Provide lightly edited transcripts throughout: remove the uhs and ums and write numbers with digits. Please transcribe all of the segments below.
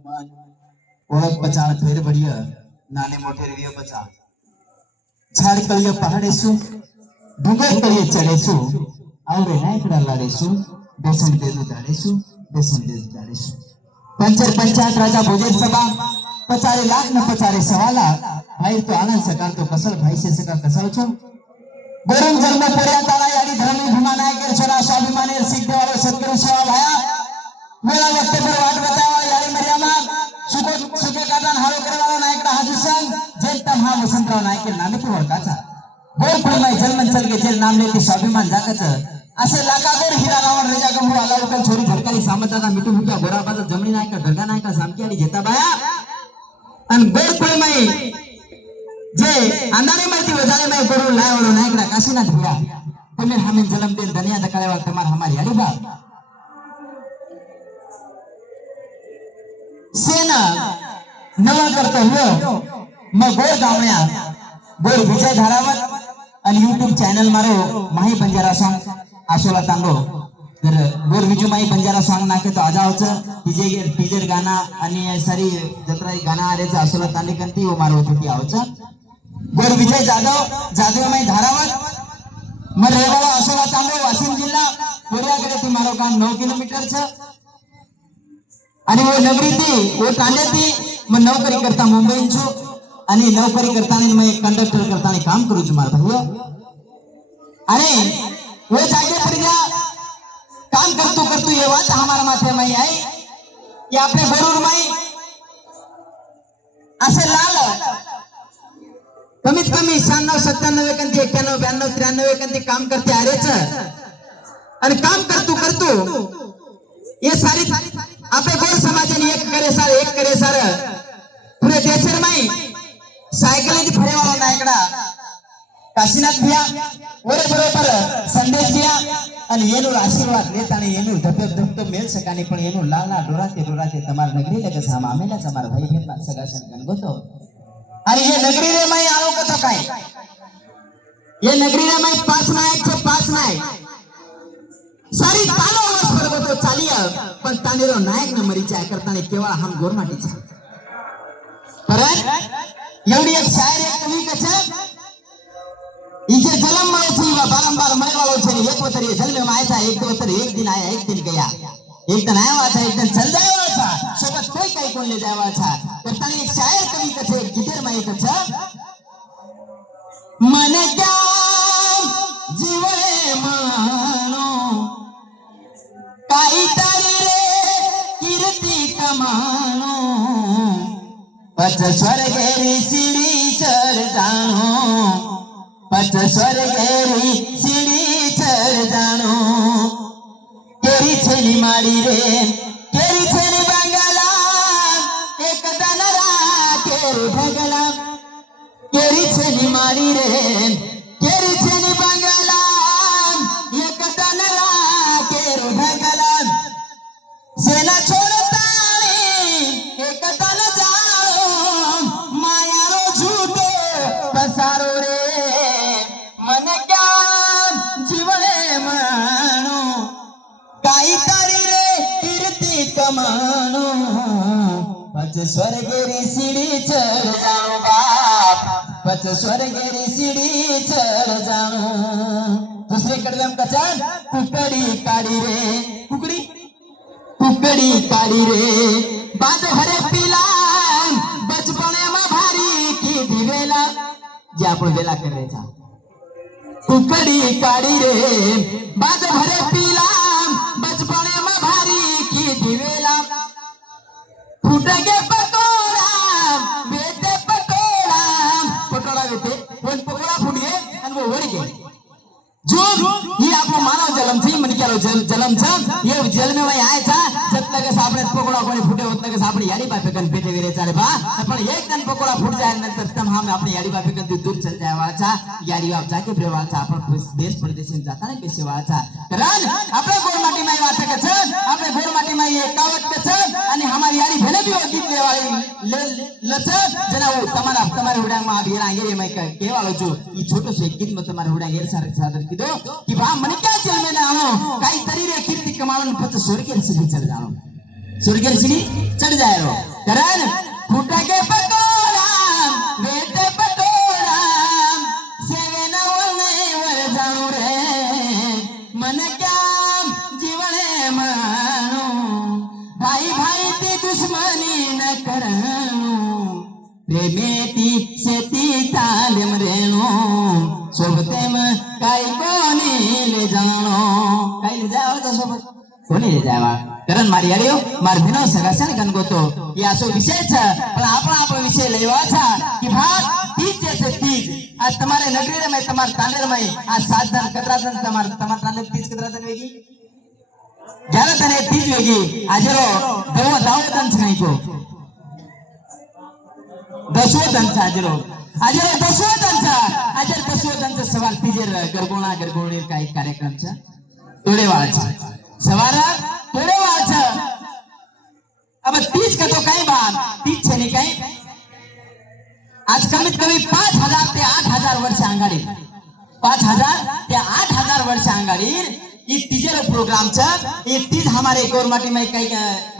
ओळख पचाळ फेर बढ़िया नाने मोटे रियो पचाळ झाड़ कलियो पहाड़ेसु डूंगर कलियो चढ़ेसु और नायकड़ा लाड़ेसु बेसन देदु दाड़ेसु बेसन देदु दाड़ेसु पंचर पंचायत राजा भोजेर सभा 50 लाख न 50 सवाला भाई तो आनंद सकार तो कसल भाई से सका कसल छो गोरम जन्म पर्या तारा याडी धर्मी भीमा नायकर छोरा स्वाभिमानी सिख देवारो सद्गुरु सेवा भाया मेरा वक्त पर वाट बतावा याडी मर्यादा सुखे काटन हारो करवाळो नायकड़ा हाजी संग जेल तम हा वसंतराव नायकर नामे तो ओळखाचा गोर पुळमाई जन्मन चल गे जेल नाम लेती स्वाभिमान जाकच असे लाखागोर हिरा रावण रेजा गमू आला उकल छोरी झरकारी सामंताना मिटू मुक्या गोराबाद जमणी नायका दरगा नायका सामकी आणि जेता बाया अन गोर पुळमाई जे अंधारे माहिती वजाले माई करू लायवळो नायकड़ा काशीनाथ भैया तुम्हें हमें जन्म दिन दुनिया दकाळेवा तमार हमारी याडी बा सेना नवा करता हुआ मैं गोर गावण्या गोर विजय धारावत आणि YouTube चॅनल मारो माही बंजारा सॉन्ग आशोला तांडो तर गोर विजू माही बंजारा सॉन्ग नाके तो आजावच टीजर गाना आणि सारी जत्रा गाना आरेच आशोला तांडे कंती वो मारो होती आवच गोर विजय जाधव माही धारावत मैं रेवावा आशोला तांडो वाशिम जिल्हा कोरियाकडे ती मारो काम 9 किलोमीटर छ आणि वो नगरी थी वो तांडे थी मैं नौकरी करता मुंबई छु आणि नौकरी करताना मैं कंडक्टर करताना काम करू छु मारा भाऊ अरे वो जागे पर जा काम करतो ये बात हमारा माथे में आई कि आपने गरुड़ माई असे लाल कमीत कमी 96 97 कंती 91 92 93 कंती काम करते आरेच आणि काम करतो ये सारी आपले गोर समाजाने एक करे सार पुरे देशर माई सायकल फरेवाला नायकड़ा काशीनाथ भैया ओरे बरोबर संदेश दिया અને એનો આશીર્વાદ લેતા ને એનો ધબધબ મેલ સકાની પણ એનો લાલા ડોરાતે તમાર નગરી લગે સામ આમેલા તમાર ભાઈ ભેટમાં સગાસન ગનગોતો અને એ નગરી રે માઈ આલો કતો કાઈ એ નગરી રે માઈ 5 નાયક છે 5 નાયક सारी तालो वर्ष परगतो चालिया पण तानेरो नायक न मरी जाय करताने केवळ हम गोरमाटी छा परत एवढी एक शायर एक कवी कसे इजे जन्म મળે છે વા बारंबार મળે વાળો છે ને એક વતર એ જન્મ માં આયા એક વતર એક दिन आया एक दिन गया एक दिन आया था एक दिन चल जाया था सोबत कोई काही कोण ले जाया था करताने एक शायर कवी कसे गीतेर माई कसे मन क्या जीवळे मानो काई तारी रे कीर्ति कमानो पच स्वर्गेरी सीढ़ी चढ़ जानो पच स्वर्गेरी सीढ़ी चढ़ जानो केरी छेनी मारी रे केरी छेनी बंगला एक दनरा केरी भगला केरी छेनी मारी रे केरी छेनी बंगला एक दनरा केरी भगला सेना छोड़तानी एक दन जाओ मायारो झूठो पसारो रे मन क्या जीवने मानो काई तारी रे कीर्ति कमानो पच स्वर्गेरी सीढ़ी चढ़ जाओ बाप पच स्वर्गेरी सीढ़ी चढ़ जाओ दूसरे कड़म कचन कुकड़ी काड़ी रे कुकड़ी काड़ी रे बाद हरे पीला बचपने में भारी की दिवेला जे आपण वेला करे था कुकड़ी काड़ी रे बाद हरे पीला बचपने में भारी की दिवेला फुटगे पकोड़ा बेटे पकोड़ा बेटे कोण पकोड़ा फुट गए आणि वो वरी गए जो ये आपको मानव जलम थी मन क्या जलम छ ये जल में वही आए था जब तक सापडे पकोड़ा कोणी फुटे होत तक सापडे याडी बापे कन पेटे वेरे चाले बा पण एक दिन पकोड़ा फुट जाए नंतर तम हम अपनी याडी बापे कन दूर चल जाए वाचा याडी बाप जाके प्रेवाचा आपण देश प्रदेश में जाता ने पेशे वाचा कारण आपले गोरमाटी माई वाचा के छ आपले गोरमाटी माई एकावत के छ आणि हमारी याडी भेले भी गीत लेवाळी लच जना वो તમારે ઉડાંગ માં આ આંગેરે માં કેવાળો છું ઈ છોટો સે ગીત માં તમારે ઉડાંગ એર સાદર કીધો कि बा मन क्या चल में आनो काई तरी रे कीर्ति कमावन पच स्वर्गेर सीढ़ी चढ़ जानो स्वर्गेर सीढ़ी चढ़ जाए रो कारण फुटाके पटोला वेट पटोला सेवेन वर जाणू रे मन क्या जीवने मानू भाई भाई ती दुश्मनी न करणू प्रेमेती शेती तालीम रेणू सोबतेम काही कोणी ले जाणो काही ले जावा तो सोबत कोणी ले जावा कारण मारी आडियो मार भिनो सगासन गन गोतो ये असो विषय छ पण आपण विषय लेवाचा की भात तीज जैसे तीज आज तुम्हारे नगरी में तुम्हारे तांडेर में आज 7 दिन 17 दिन तुम्हारे तांडेर तीज 17 दिन वेगी 11 दिन तीज वेगी आजरो दाव दिन छ नहीं को 10 दिन छ आजरो 10 दिन छ सवाल तीजेर गरगोणीर काही कार्यक्रम छ तोडेवाळ छ सवार तोडेवाळ छ अब तीज का तो काही भाग तीज छे नहीं काही आज कमीत कमी 5000 ते 8000 वर्ष आंगाडी 5000 ते 8000 वर्ष आंगाडी ये तीजेर प्रोग्राम छ ये तीज हमारे गोरमाटी में कई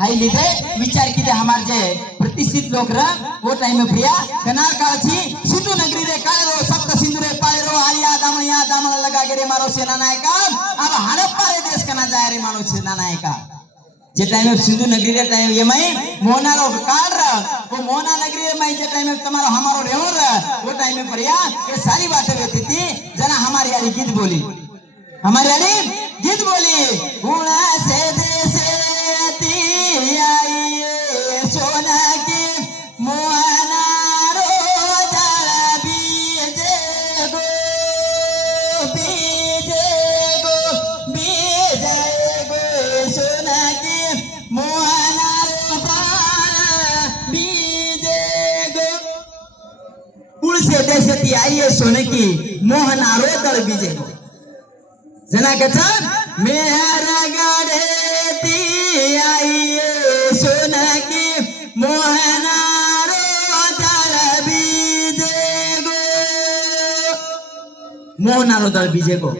हाई लीधे विचार कीते हमारे जे प्रतिष्ठित लोग र वो टाइम में प्रिया कनार काळची सिंधु नगरी रे काळरो सप्त सिंधु रे पाळरो आलिया दामन लगा के रे मारो सेना नायका अब हड़प्पा रे देश कना जाय रे मानो सेना नायका जे टाइम में सिंधु नगरी रे टाइम ये मई मोहना रो काल र वो मोहना नगरी रे मई जे टाइम में तुम्हारो हमारो रेहो र वो टाइम में प्रिया ये सारी बातें होती थी जना हमारी यारी गीत बोली हमारी यारी गीत बोली गुणा से देसेती आई सोना की मोहना रो जल बीजे गो सोना की मोहना रो प्राण बीजे गो कुल से देसेती आई सोने की मोहना रो दल बीजे गो जना कथा मेहर गड़ेती आई सोना की मोहना रो दल बीजे गो मोहना रो दल बीजे गो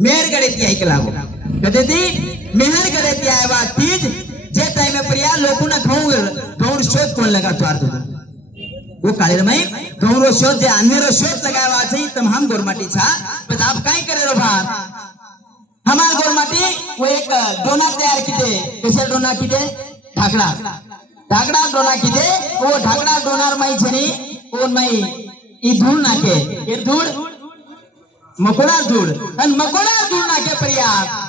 मेहर गड़ेती आई के लागो कहते थी मेहर गड़ेती आए बात तीज जे टाइम में प्रिया लोगों ने घऊर शोध कौन लगा तो अर्थ वो कालेर में घऊर शोध जे अन्य शोध लगावा छै तमाम गोरमाटी छा पर आप काई करे रो भात हमार गोरमाटी वो एक डोना तैयार कीते कैसे डोना कीते ढाकड़ा डोना कीते वो ढाकड़ा डोनार माई छनी ओ माई ई धूल नाके ये धूल मकोड़ा धूल नाके परिया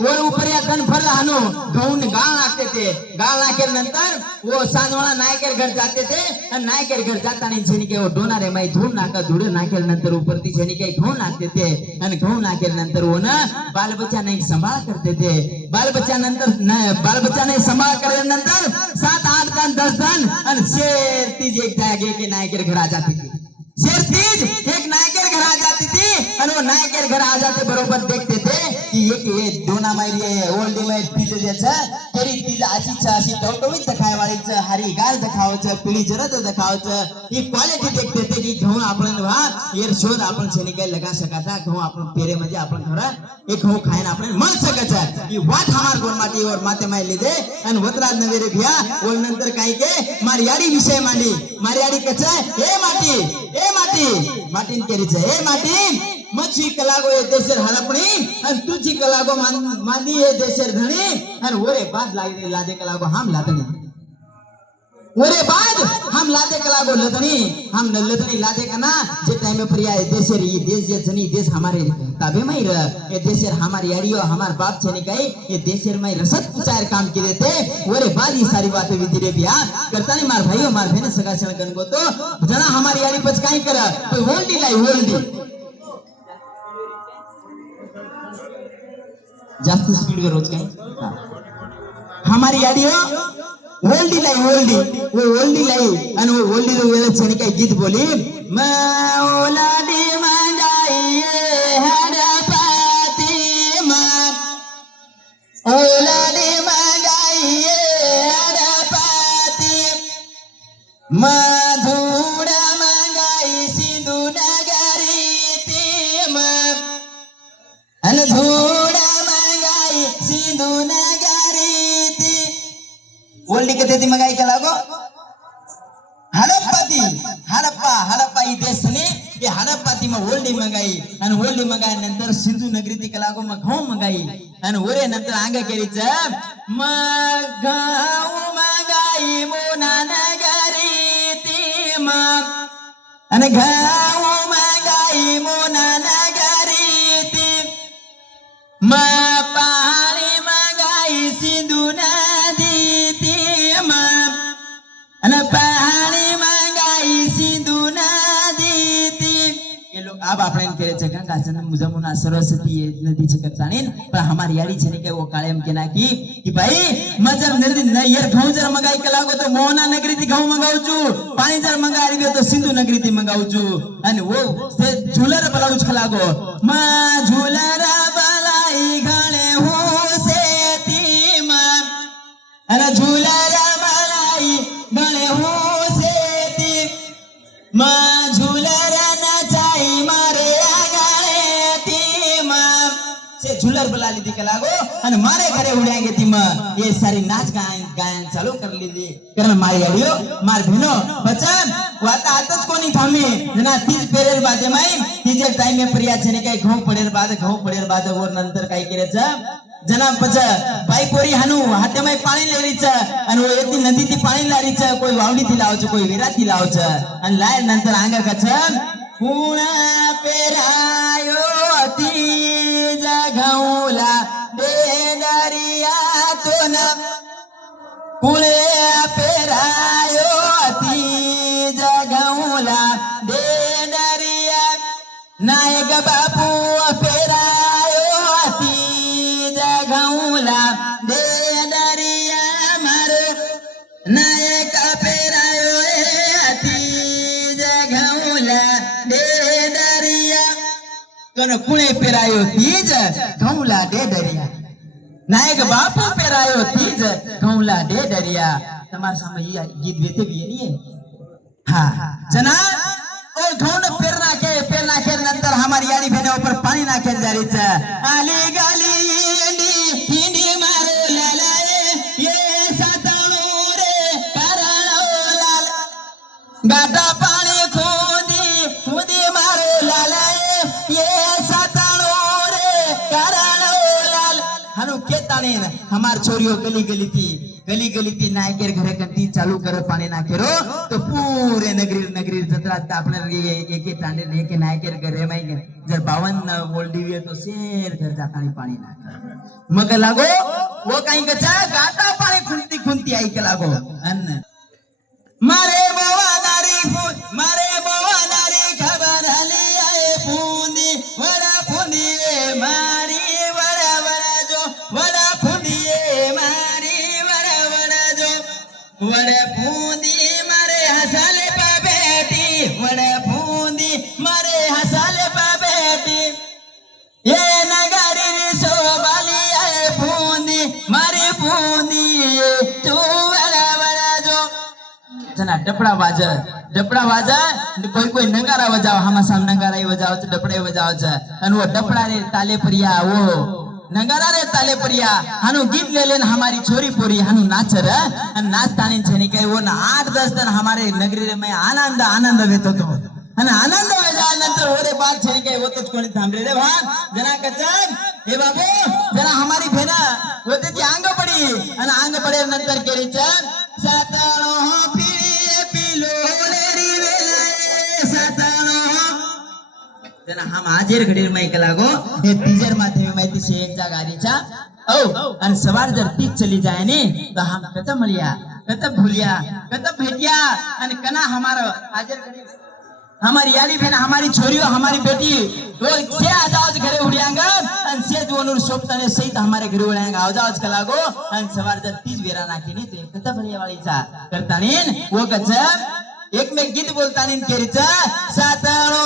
और ऊपरिया तन भर हानो घऊन गाल नाखते थे गाल नाके नंतर वो सांजवाड़ा नायकेर घर जाते थे और नायकेर घर जाता नहीं छनी के वो डोना रे माई धूल नाका धूल नाके नंतर ऊपर थी छनी के घऊन नाखते थे और घऊन नाके नंतर वो ना बाल बच्चा नहीं संभाल करते थे बाल बच्चा नहीं संभाल करे नंतर 7 8 दिन 10 दिन और शेर तीज एक जागे के नायकेर घर आ जाती थी शेर तीज एक नायकेर घर आ जाती थी और वो नायकेर घर आ जाते बरोबर देखते थे कि ये दोना मारी ओल्ड मारी तीज जे छ केरी तीज आसी छ आसी टौटौई देखाय वाली छ हरी गाल देखाव छ पीली जरत देखाव छ ये क्वालिटी देखते थे कि घऊ आपण वा ये शोध आपण छे निकाय लगा सकाता घऊ आपण पेरे म्हणजे आपण घर एक घऊ खायन आपण मळ सके छ ये वाट हमार गोरमाटी और माते माय लीधे आणि वतराज नवेरे भ्या और नंतर काय के मारियाडी विषय मांडी मारियाडी कछ ए माटी केरी छ ए माटी मच्छी कलागो ए देशर हलपणी आणि तुझी कलागो मांदी ए देशर धणी आणि ओरे बाद लादे कलागो हम लादणी ओरे बाद हम लादे कलागो लदणी हम लदणी लादे कना जे टाइम में प्रिया ए देशर ये देश जे छनी देश हमारे ताबे में र ए देशर हमारी यारियो हमार बाप छनी कई ये देशर में रसद पुचार काम किए थे ओरे बाद ये सारी बातें विधिरे बिया करता नहीं मार भाइयों मार बहन सगा सण को तो जना हमारी यारी पच काई कर तो होल्डी लाई होल्डी जास्त स्पीड रोज काय हमारी याडियो ओल्डी लाई आणि वो ओल्डी रो वेळे छणी काय गीत बोली मौलाडी मंगाई हडपाती ओलाडी मंगाई हडपाती मधुर मंगाई सिंधु नगरी ती अन धूड़ मंगाई सिंधु नगरी ती ओल्डी कहते थी मंगाई के लागो हडप्पा ही देशने ते हडप्पा ती मग ओल्डी मंगाई आणि ओल्डी मंगाई नंतर सिंधू नगरी ती कलागो मग घाव मंगाई आणि ओरे नंतर अंग केरीच मग घाव मंगाई मोना नगरी ती मग आणि घाव मंगाई मोना नगरी ती मग पाणी मंगाई सिंधू नदी ती मग અને પાણી મંગાઈ સિંધુ નદીથી ये लोग अब આપણે એમ કહે છે ગંગા જમુના સરસ્વતી નદી છે કરતાની પણ हमारी यारी છે ને કે वो काळे एम के ना कि भाई मजर नदी नयर घઉં जर મંગાઈ કે લાગો તો મોહના નગરી થી ઘઉં મંગાવું છું પાણી જર મંગાવી દે તો સિંધુ નગરી થી મંગાવું છું અને वो से ઝુલર બલાવું છે લાગો માં ઝુલર બલાઈ ગણે હું સેતી માં અને ઝુલર બલાઈ ગણે હું સેતી માં ઝુલર નચાઈ મારે આંગણેથી માં से झूलर बुला ली थी कलागो અને મારે ઘરે ઉડાંગે તી માં ये सारी नाच गायन चालू कर ली थी कारण मारी आडियो मार भेनो बचन वाता आतच कोणी थांबे जना तीज पेरेर बादे माई तीजे टाइम में प्रिया छने काय घऊ पडेर बाद वर नंतर काय केरेच जना पच बाई पोरी हानू हाते माई पाणी लेरीच आणि वो येती नदी ती पाणी लारीच कोई वावडी थी लावच कोई विरा थी लावच आणि लाय नंतर आंग कच कुणा पेरायो तीज घऊला दे दरिया तोन कुळे पेरायो तीज घऊला दे दरिया नायक बापू पेरायो तीज घऊला दे दरिया मार नायक पेरायो तीज घऊला दे दरिया तोन कुळे पेरायो तीज घऊला दे दरिया नायक बापू पेरायो तीज घऊला दे दरिया તમારા સામે ये गीत वेते भी नहीं है हाँ जना और घऊन पेरना के नंतर हमारी यारी बहने ऊपर पानी ना खेल जा रही है आली गाली हिंदी मारो लालाए ये सताणो रे कराणो लाल गाटा पानी खुदी मारो लालाए ये सताणो रे कराणो लाल हनु केताने हमार छोरियों गली थी नायकेर घरे कंती चालू कर पाणी नाखेरो तो पूरे नगरी जत्रा आपने एक टांडे एक नायकेर घरे माई जर 52 वोल्डी वे तो शेर घर जाकानी पाणी नाखे मग लागो वो काही कचा गाटा पाणी खुंती आई के लागो अन्न मारे बोवा नारी खबर हली आए फूंदी वड़ा फूंदी मारी वड़ा जो वड़ा फूंदी मारी वड़ा जो वड़ा फूंदी मारे हसाले पा बेटी वड़ा फूंदी मारे हसाले पा बेटी ये नगारी शोभाली आए फूंदी मारी फूंदी तू वड़ा जो जना डपड़ा वाजा कोई नगारा बजाव हम साम नगारा बजाव डपड़े बजाव અને वो डपड़ा रे ताले परिया वो नगारा रे ताले परिया हानु गीत ले लेन हमारी छोरी पोरी हानु नाच रे અને नाचतानी छेनी कई वो ना 8-10 दिन हमारे नगरी रे में आनंद वेतो तो અને आनंद वेजा नंतर ओरे बात छेनी कई वो तो कोणी थांबले रे भान जना कचन हे बाबू जना हमारी भेना वो ते आंग पड़ी અને आंग पड़े नंतर केरी चन सातळो जना हम आजेर घडीर माहिती लागो हे तीजर माध्यमे माहिती शेखच्या गाडीच्या औ आणि सवार जर तीच चली जाए ने तो हम कत मलिया कत भूलिया कत भेटिया आणि कना हमारा आजेर घडीर हमारी यारी बहन हमारी छोरियों हमारी बेटी वो से आजाज घरे उड़ियांग आणि से जोनूर सोपताने सहित हमारे घरे उड़ियांग आजाज का लागो आणि सवार जर तीज वेरा नाखीनी तो कत भलिया वाळीचा करतानीन वो कच एक में गीत बोलतानीन केरीचा सातळो